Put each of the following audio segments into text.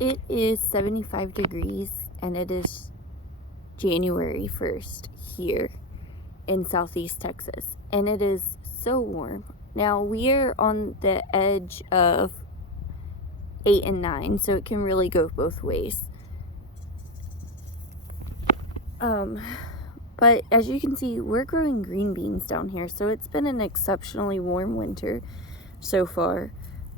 It is 75 degrees and it is January 1st here in Southeast Texas, and it is so warm. Now we're on the edge of 8 and 9, so it can really go both ways. But as you can see, we're growing green beans down here, so it's been an exceptionally warm winter so far.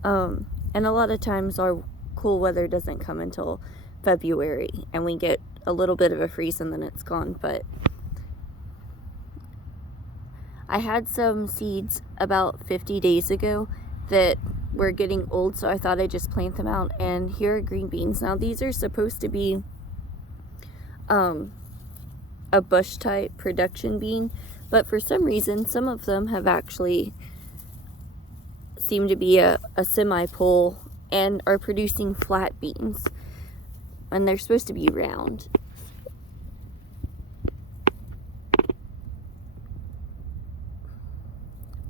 And a lot of times our cool weather doesn't come until February, and we get a little bit of a freeze and then it's gone. But I had some seeds about 50 days ago that were getting old, so I thought I'd just plant them out, and here are green beans. Now these are supposed to be a bush type production bean, but for some reason some of them have actually seemed to be a semi-pole and are producing flat beans, and they're supposed to be round.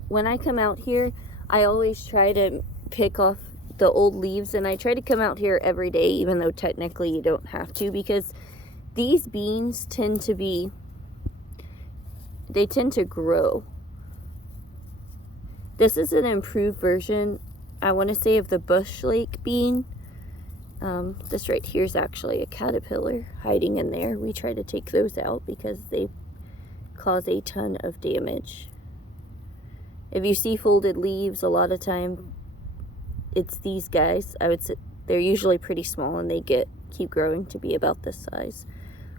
When I come out here, I always try to pick off the old leaves, and I try to come out here every day, even though technically you don't have to, because these beans tend to grow. This is an improved version, I want to say, of the bush lake bean. This right here is actually a caterpillar hiding in there. We try to take those out because they cause a ton of damage. If you see folded leaves, a lot of time it's these guys. I would say they're usually pretty small, and they keep growing to be about this size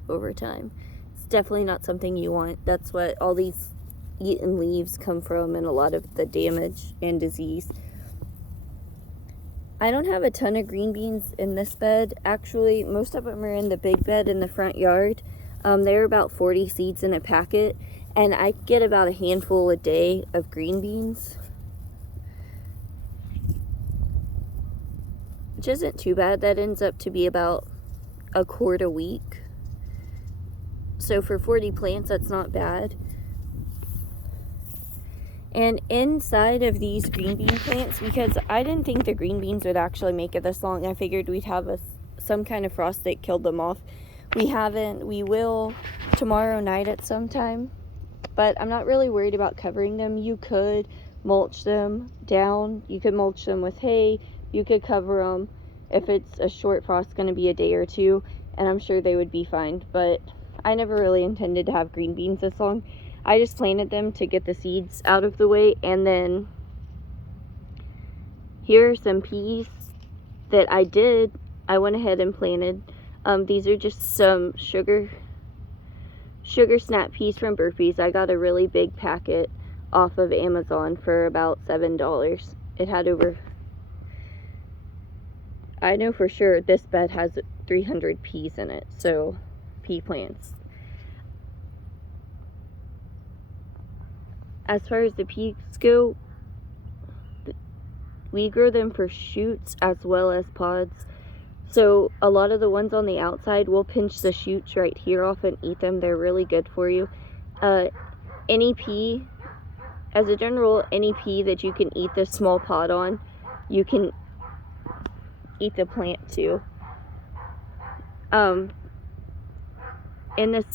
over time. It's definitely not something you want. That's what all these eaten leaves come from, and a lot of the damage and disease. I don't have a ton of green beans in this bed. Actually, most of them are in the big bed in the front yard. There are about 40 seeds in a packet, and I get about a handful a day of green beans, which isn't too bad. That ends up to be about a quart a week. So for 40 plants, that's not bad. And inside of these green bean plants, because I didn't think the green beans would actually make it this long, I figured we'd have some kind of frost that killed them off. We haven't. We will tomorrow night at some time, but I'm not really worried about covering them. You could mulch them down. You could mulch them with hay. You could cover them. If it's a short frost, going to be a day or two, and I'm sure they would be fine. But I never really intended to have green beans this long. I just planted them to get the seeds out of the way, and then here are some peas that I went ahead and planted. These are just some sugar snap peas from Burpees. I got a really big packet off of Amazon for about $7. It had over, I know for sure this bed has 300 peas in it, so pea plants. As far as the peas go, we grow them for shoots as well as pods. So a lot of the ones on the outside, we'll pinch the shoots right here off and eat them. They're really good for you. Any pea, as a general, any pea that you can eat the small pod on, you can eat the plant too. In this